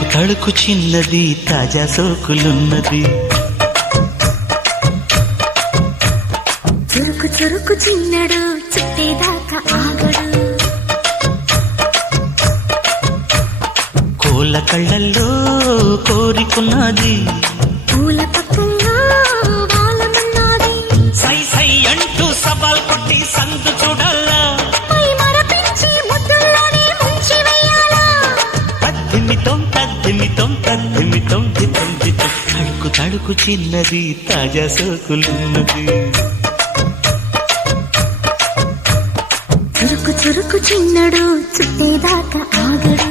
తళుకు తళుకు చిన్నది తాజా సోకులున్నది. చురుకు చురుకు చిన్నడు చుట్టేదాకా ఆగడు. కోళ్ళ కళ్ళల్లో కోరికున్నది, పూల పక్కల్లో వాలమన్నది. సై సై అంటూ సవాల్ కొట్టి సందు చూడాలా, పై మరపించి ముద్దుల్లోనే ముంచి వెయ్యాలా. తద్దిమితం తద్దిమితం తద్దిమితం దితం దితం. తళుకు తళుకు చిన్నది తాజా సోకులున్నది. చురుకు చురుకు చిన్నడు చుట్టేదాకా ఆగడు.